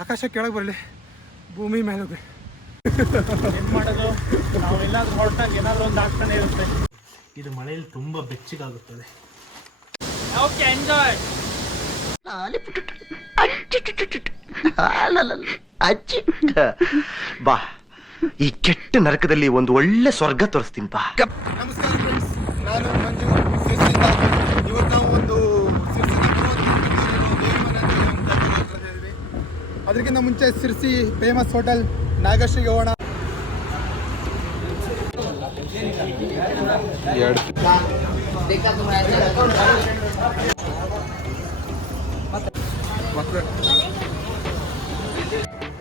ಆಕಾಶ ಕೆಳಗೆ ಬರಲಿ, ಭೂಮಿ ಮೇಲೆ ಹೋಗಿ ಏನು ಮಾಡೋದು, ನಾವು ಎಲ್ಲಾದ್ರೂ ಹೊರಟಾಗ ಏನಾದರೂ ಒಂದು ಆಗ್ತಾನೆ ಇರುತ್ತೆ. ಇದು ಮಳೆಯಲ್ಲಿ ತುಂಬ ಬೆಚ್ಚಗಾಗುತ್ತದೆ. Okay, enjoy. ಬಾ, ಈ ಕೆಟ್ಟ ನರಕದಲ್ಲಿ ಒಂದು ಒಳ್ಳೆ ಸ್ವರ್ಗ ತೋರಿಸ್ತೀನಿ ಬಾ. ನಮಸ್ಕಾರ ಫ್ರೆಂಡ್ಸ್, ನಾನು ಮಂಜು ಸಿರ್ಸಿಯಿಂದ. ಇವತ್ತು ನಾವು ಒಂದು ಅದಕ್ಕಿಂತ ಮುಂಚೆ ಸಿರ್ಸಿ ಫೇಮಸ್ ಹೋಟೆಲ್ ನಾಗಶ್ರೀಗೆ ಹೋಗೋಣ.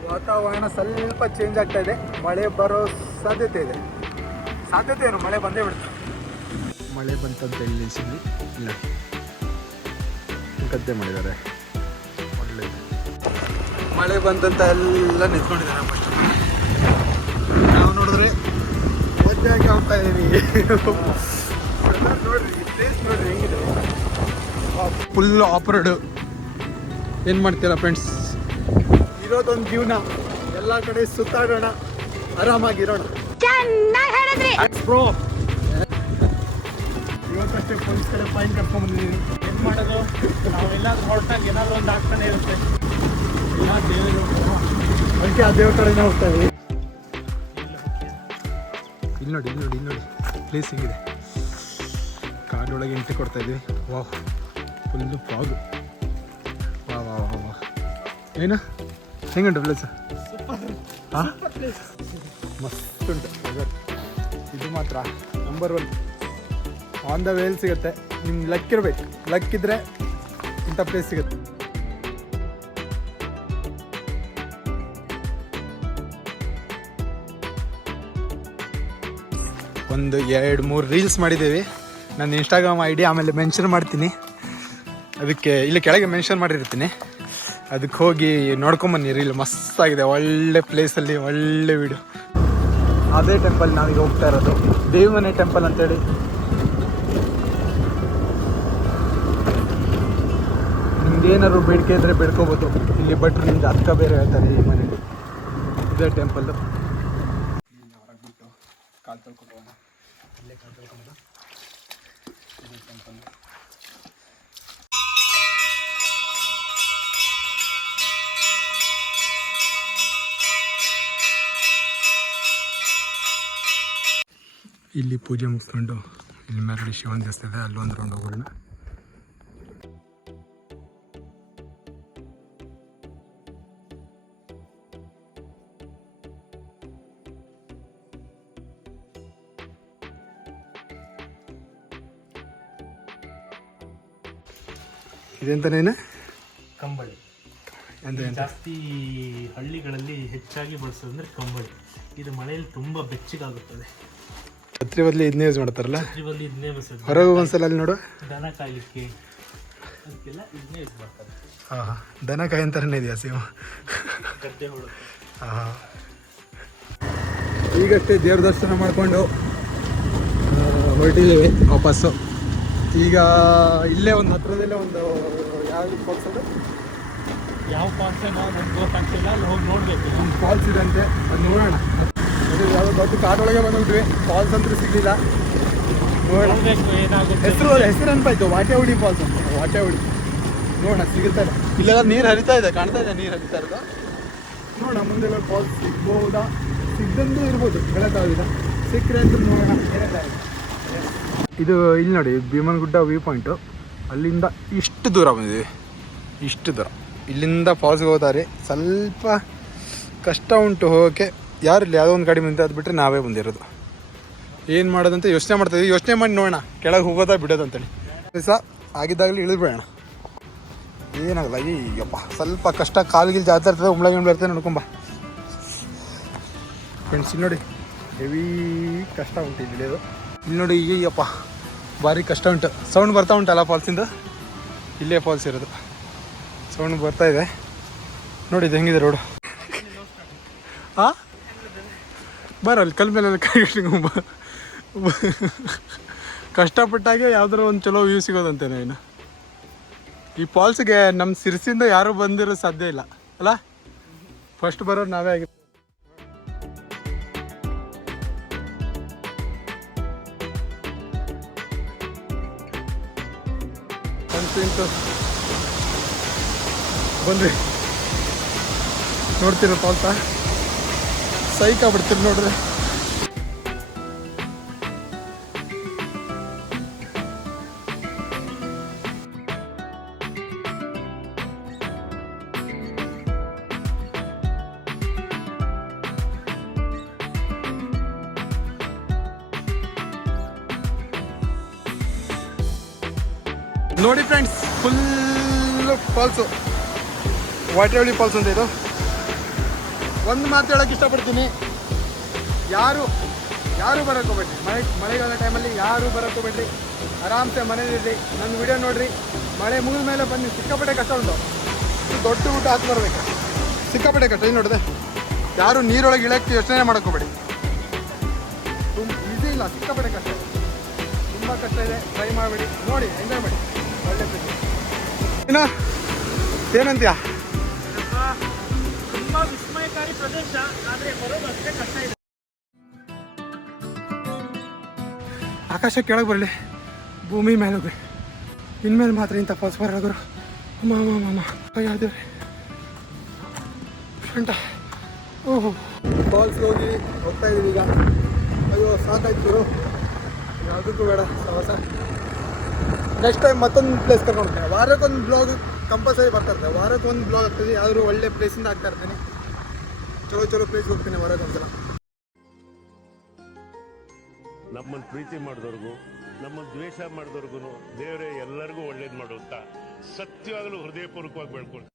ವಾತಾವರಣ ಸ್ವಲ್ಪ ಚೇಂಜ್ ಆಗ್ತಾ ಇದೆ, ಮಳೆ ಬರೋ ಸಾಧ್ಯತೆ ಇದೆ. ಸಾಧ್ಯತೆ ಏನು, ಮಳೆ ಬಂದೇ ಬಿಡುತ್ತೆ. ಮಳೆ ಬಂತಂತ ಹೇಳಿ ನಿಲ್ಸಿದ್ವಿ, ಇಲ್ಲ ಗದ್ದೆ ಮಾಡಿದ್ದಾರೆ. ಒಳ್ಳೆಯದು, ಮಳೆ ಬಂತಂತ ಎಲ್ಲ ನಿಂತ್ಕೊಂಡಿದ್ದಾರೆ. ಫಸ್ಟ್ ನಾವು ನೋಡಿದ್ರೆ ಗದ್ದೆಯಾಗಿ ಹೋಗ್ತಾ ಇದ್ದೀವಿ. ನೋಡ್ರಿ ಪ್ಲೇಸ್ ನೋಡ್ರಿ ಹೆಂಗಿದೆ, ಫುಲ್ ಆಫ್-ರೋಡ್. ಏನು ಮಾಡ್ತೀರಾ ಫ್ರೆಂಡ್ಸ್, ಇರೋದೊಂದು ಜೀವನ, ಎಲ್ಲ ಕಡೆ ಸುತ್ತಾಡೋಣ, ಆರಾಮಾಗಿರೋಣ. ಇವತ್ತಷ್ಟೇ ಪೊಲೀಸ್ ಕಡೆ ಫೈನ್ ಕಟ್ಕೊಂಡ್ಬಂದಿದ್ದೀನಿ. ಏನು ಮಾಡೋದು, ನಾವು ಎಲ್ಲಾದ್ರೂ ಹೊರಟಾಗ ಏನಾದರೂ ಒಂದು ಆಗ್ತಾನೆ ಇರುತ್ತೆ. ಅದಕ್ಕೆ ಆ ದೇವ್ರ ಕಡೆನೇ ಹೋಗ್ತಾ ಇದ್ದೀವಿ. ಇಲ್ಲಿ ನೋಡಿ ಪ್ಲೇಸ್ ಹಿಂಗಿದೆ. ಕಾಡೊಳಗೆ ಎಂಟ್ರಿ ಕೊಡ್ತಾ ಇದ್ದೀವಿ. ವಾಹ್, ಫುಲ್ಲು ಫಾಗು. ವಾ ವಾ ವಾ ವಾ, ಏನು ಹೆಂಗುಂಟು ಪ್ಲೇಸ್? ಹಾಂ, ಮಸ್ತ್ ಉಂಟು. ಇದು ಮಾತ್ರ ನಂಬರ್ 1 ಆನ್ ದ ವೇಲ್ ಸಿಗುತ್ತೆ. ನಿಮ್ಗೆ ಲಕ್ ಇರಬೇಕು, ಲಕ್ ಇದ್ದರೆ ಇಂಥ ಪ್ಲೇಸ್ ಸಿಗುತ್ತೆ. ಒಂದು 2-3 ರೀಲ್ಸ್ ಮಾಡಿದ್ದೀವಿ. ನನ್ನ ಇನ್ಸ್ಟಾಗ್ರಾಮ್ ID ಆಮೇಲೆ ಮೆನ್ಷನ್ ಮಾಡ್ತೀನಿ, ಅದಕ್ಕೆ ಇಲ್ಲಿ ಕೆಳಗೆ ಮೆನ್ಷನ್ ಮಾಡಿರ್ತೀನಿ. ಅದಕ್ಕೆ ಹೋಗಿ ನೋಡ್ಕೊಂಬನ್ನಿ. ರೀಲ್ ಮಸ್ತಾಗಿದೆ, ಒಳ್ಳೆ ಪ್ಲೇಸಲ್ಲಿ ಒಳ್ಳೆ ವೀಡಿಯೋ. ಅದೇ ಟೆಂಪಲ್ ನಾವೀಗ ಹೋಗ್ತಾ ಇರೋದು, ದೇವಮನೆ ಟೆಂಪಲ್ ಅಂತೇಳಿ. ನಿಮ್ಗೇನಾದ್ರು ಬೇಡಿಕೆ ಇದ್ದರೆ ಬೇಡ್ಕೋಬೋದು ಇಲ್ಲಿ. ಭಟ್ರು ನಿಮ್ಮ ಜಾತಕ ಬೇರೆ ಹೇಳ್ತಾರೆ ಈ ಮನೇಲಿ. ಇದೇ ಟೆಂಪಲ್ಲು. ಹೊರಗೆ ಬಿಟ್ಟು ಕಾಲು ತೊಳ್ಕೊಂಡು ಹೋಗೋಣ. ಇಲ್ಲೇ ಕಾಲು ತೊಳ್ಕೊಂಡು ಇದೇ ಟೆಂಪಲ್. ಇಲ್ಲಿ ಪೂಜೆ ಮುಗಿಸ್ಕೊಂಡು ಇಲ್ಲಿ ಮೇಲ್ಗಡೆ ಶಿವನ ದೇವಸ್ಥಾನ ಇದೆ, ಅಲ್ಲೊಂದು ರೌಂಡ್ ಹೋಗೋಣ. ಇದೆಂತಾನೇನು ಕಂಬಳಿ ಅಂತ ಜಾಸ್ತಿ ಹಳ್ಳಿಗಳಲ್ಲಿ ಹೆಚ್ಚಾಗಿ ಬಳಸೋದಂದ್ರೆ ಕಂಬಳಿ. ಇದು ಮಳೆಯಲ್ಲಿ ತುಂಬ ಬೆಚ್ಚಗಾಗುತ್ತದೆ. ಛತ್ರಿ ಬದಲಿ ಇದನ್ನೇ ಯೂಸ್ ಮಾಡ್ತಾರಲ್ಲ, ಇದನ್ನೇ ಬಳಸೋದು. ಹೊರಗೆ ಒಂದ್ಸಲ ಅಲ್ಲಿ ನೋಡು, ದನ ಕಾಯಲಿಕ್ಕೆ ಅದಕ್ಕೆಲ್ಲ ಇದನ್ನೇ ಯೂಸ್ ಮಾಡ್ತಾರೆ. ಹಾಂ, ದನ ಕಾಯಿ ಅಂತಾರನೇ ಇದೆಯಾ ಸೇಮ್? ಗದ್ದೆ ಹೊಳು. ಹಾಂ, ಈಗಷ್ಟೇ ದೇವ್ರ ದರ್ಶನ ಮಾಡಿಕೊಂಡು ಹೊರಟಿದ್ದೀವಿ ವಾಪಸ್ಸು. ಈಗ ಇಲ್ಲೇ ಒಂದು ಹತ್ರದಲ್ಲೇ ಒಂದು ಯಾವುದು ಫಾಲ್ಸ್ ಅದು, ಯಾವ ಫಾಲ್ಸ್ ನಮ್ಗೆ ಗೊತ್ತಾಗ್ತಿಲ್ಲ, ಅಲ್ಲಿ ಹೋಗಿ ನೋಡಬೇಕು. ಒಂದು ಫಾಲ್ಸ್ ಇದೆ ಅಂತೆ, ಅದು ನೋಡೋಣ. ಅದು ಯಾವುದೋ ದೊಡ್ಡ ಕಾಡೊಳಗೆ ಬಂದುಬಿಟ್ವಿ, ಫಾಲ್ಸ್ ಅಂತೂ ಸಿಗಲಿಲ್ಲ. ನೋಡೋಣ, ಏನಾಗುತ್ತೆ. ಹೆಸರು ಅನ್ಪಾಯ್ತು, ವಾಟೆಹುಡಿ ಫಾಲ್ಸ್ ಅಂತ. ವಾಟೆಹುಡಿ ನೋಡೋಣ ಸಿಗುತ್ತಾರೆ. ಇಲ್ಲೆಲ್ಲ ನೀರು ಹರಿತಾ ಇದೆ, ಕಾಣ್ತಾ ಇದೆ ನೀರು ಹರಿತಾ ಇರೋದು. ನೋಡೋಣ ಮುಂದೆಲ್ಲ ಫಾಲ್ಸ್ ಸಿಗ್ಬೋದಾ, ಸಿಗ್ದಂಗೂ ಇರ್ಬೋದು, ಹೇಳೋಕ್ಕಾಗಿಲ್ಲ. ಸಿಕ್ಕರೆ ಅಂತ ನೋಡೋಣ. ಇದು ಇಲ್ಲಿ ನೋಡಿ ಭೀಮನಗುಡ್ಡ ವ್ಯೂ ಪಾಯಿಂಟು. ಅಲ್ಲಿಂದ ಇಷ್ಟು ದೂರ ಬಂದಿದ್ದೀವಿ, ಇಷ್ಟು ದೂರ. ಇಲ್ಲಿಂದ ಫಾಲ್ಸ್ಗೆ ಹೋದಾರೆ ಸ್ವಲ್ಪ ಕಷ್ಟ ಉಂಟು ಹೋಗೋಕ್ಕೆ. ಯಾರಿಲ್ಲ, ಯಾವುದೋ ಒಂದು ಗಾಡಿ ಬಂದಿದೆ, ಅದು ಬಿಟ್ಟರೆ ನಾವೇ ಬಂದಿರೋದು. ಏನು ಮಾಡೋದಂತ ಯೋಚನೆ ಮಾಡ್ತಾಯಿದ್ವಿ. ಯೋಚನೆ ಮಾಡಿ ನೋಡೋಣ ಕೆಳಗೆ ಹೋಗೋದಾ ಬಿಡೋದಂತೇಳಿ. ಸಹ ಆಗಿದ್ದಾಗಲೇ ಇಳಿದ್ಬೇಡ, ಏನಾಗಲ್ಲ. ಈಗಪ್ಪ ಸ್ವಲ್ಪ ಕಷ್ಟ, ಕಾಲಿಗಿಲ್ ಜಾತ್ರೆ ಇರ್ತದೆ, ಉಮ್ಳಗಿಂಬ್ಳ ಇರ್ತದೆ, ನೋಡ್ಕೊಂಬ ಫ್ರೆಂಡ್ಸ್. ಇಲ್ಲಿ ನೋಡಿ ಹೆವಿ ಕಷ್ಟ ಉಂಟು ಇಲ್ಲಿ ಇಳಿಯೋದು. ಇಲ್ಲಿ ನೋಡಿ ಈಗಪ್ಪ ಭಾರಿ ಕಷ್ಟ ಉಂಟು. ಸೌಂಡ್ ಬರ್ತಾ ಉಂಟಲ್ಲ ಫಾಲ್ಸಿಂದ, ಇಲ್ಲೇ ಫಾಲ್ಸ್ ಇರೋದು. ಸೌಂಡ್ ಬರ್ತಾ ಇದೆ ನೋಡಿ, ಇದು ಹೆಂಗಿದೆ ರೋಡು. ಹಾಂ, ಬರಲ್ಲ ಕಲ್ ಮೇಲೆ ಕೈ ಇಟ್ಕೊಂಬ. ಕಷ್ಟಪಟ್ಟಾಗೆ ಯಾವ್ದಾರ ಒಂದು ಚಲೋ ವ್ಯೂ ಸಿಗೋದಂತೇನೆ. ಇನ್ನು ಈ ಫಾಲ್ಸ್ಗೆ ನಮ್ಮ ಸಿರ್ಸಿಂದ ಯಾರೂ ಬಂದಿರೋ ಸಾಧ್ಯ ಇಲ್ಲ ಅಲ್ಲ. ಫಸ್ಟ್ ಬರೋರು ನಾವೇ ಆಗಿ ಅಂತೂ ಬಂದ್ರಿ ನೋಡ್ತೀರಪ್ಪ ಅಂತ ಸೈಕ್ ಆಗ್ಬಿಡ್ತೀರಿ ನೋಡ್ರಿ. ನೋಡಿ ಫ್ರೆಂಡ್ಸ್, ಫುಲ್ ಫಾಲ್ಸು, ವಾಟೇವಳಿ ಫಾಲ್ಸ್ ಅಂತ ಇದು. ಒಂದು ಮಾತು ಹೇಳೋಕ್ಕೆ ಇಷ್ಟಪಡ್ತೀನಿ, ಯಾರು ಬರೋಕ್ಕೆ ಹೋಗ್ಬೇಡ್ರಿ. ಮಳೆಗಾಲ ಟೈಮಲ್ಲಿ ಯಾರು ಬರೋಕ್ಕೆ ಹೋಗ್ಬೇಡ್ರಿ. ಆರಾಮ್ಸೆ ಮನೇಲಿರ್ರಿ, ನನ್ನ ವಿಡಿಯೋ ನೋಡಿರಿ. ಮಳೆ ಮುಗಿದ ಮೇಲೆ ಬನ್ನಿ, ಸಿಕ್ಕಾಪಟ್ಟೆ ಕಷ್ಟ ಉಂಟು. ದೊಡ್ಡ ಊಟ ಹಾಕಿ ಬರಬೇಕು, ಸಿಕ್ಕಾಪಟ್ಟೆ ಕಷ್ಟ. ಇದು ನೋಡಿದೆ, ಯಾರು ನೀರೊಳಗೆ ಇಳಕ್ಕೆ ಯೋಚನೆ ಮಾಡೋಕ್ಕೆ ಹೋಗ್ಬೇಡಿ. ಈಸಿ ಇಲ್ಲ, ಸಿಕ್ಕಾಪಟ್ಟೆ ಕಷ್ಟ ಇದೆ, ತುಂಬ ಕಷ್ಟ ಇದೆ. ಟ್ರೈ ಮಾಡಬೇಡಿ, ನೋಡಿ, ಎಂಜಾಯ್ ಮಾಡಿ, ಒಳ್ಳೆ ಪ್ಲೇಸ್. ಇನ್ನು ಏನಂತೀಯ? ತುಂಬಾ ವಿಸ್ಮಯಕಾರಿ ಪ್ರದೇಶ, ಆದರೆ ಬರೋದು ಅಷ್ಟೇ ಕಷ್ಟ ಇದೆ. ಆಕಾಶ ಕೆಳಗೆ ಬರಲಿ, ಭೂಮಿ ಮೇಲೆ ಹೋಗ್ರಿ, ಇನ್ಮೇಲೆ ಮಾತ್ರ ಇಂಥ ಫಾಲ್ಸ್ ಬರೋರು. ಅಮ್ಮ ಯಾವ್ದೇವ್ರಿ ಫ್ರಂಟ. ಓಹೋ, ಫಾಲ್ಸ್ಗೆ ಹೋಗ್ತಾ ಇದ್ದೀವಿ ಈಗ. ಅಯ್ಯೋ ಸಾಕಾಯ್ತು, ಯಾವುದಕ್ಕೂ ಬೇಡ ಸವಾಸ. ನೆಕ್ಸ್ಟ್ ಟೈಮ್ ಮತ್ತೊಂದು ಪ್ಲೇಸ್ ಕರ್ಕೊಂಡ್ತೀನಿ. ವಾರಕ್ಕೊಂದು ಬ್ಲಾಗ್ ಕಂಪಲ್ಸರಿ ಬರ್ತಾ ಇರ್ತದೆ, ವಾರಕ್ಕೊಂದು ಬ್ಲಾಗ್ ಆಗ್ತದೆ. ಯಾವ್ದಾದ್ರು ಒಳ್ಳೆ ಪ್ಲೇಸಿಂದ ಆಗ್ತಾ ಇರ್ತೀನಿ. ಚಲೋ ಪ್ಲೇಸ್ ಹೋಗ್ತೀನಿ ವಾರಕ್ಕೊಂದ್ಸಲ. ನಮ್ಮನ್ನು ಪ್ರೀತಿ ಮಾಡಿದವ್ರಿಗೂ ನಮ್ಮನ್ನು ದ್ವೇಷ ಮಾಡಿದವ್ರಿಗೂ ದೇವರೇ ಎಲ್ಲರಿಗೂ ಒಳ್ಳೇದು ಮಾಡುತ್ತಾ ಸತ್ಯವಾಗಲೂ ಹೃದಯಪೂರ್ವಕವಾಗಿ ಬೆಳ್ಕೊಳ್ತೀನಿ.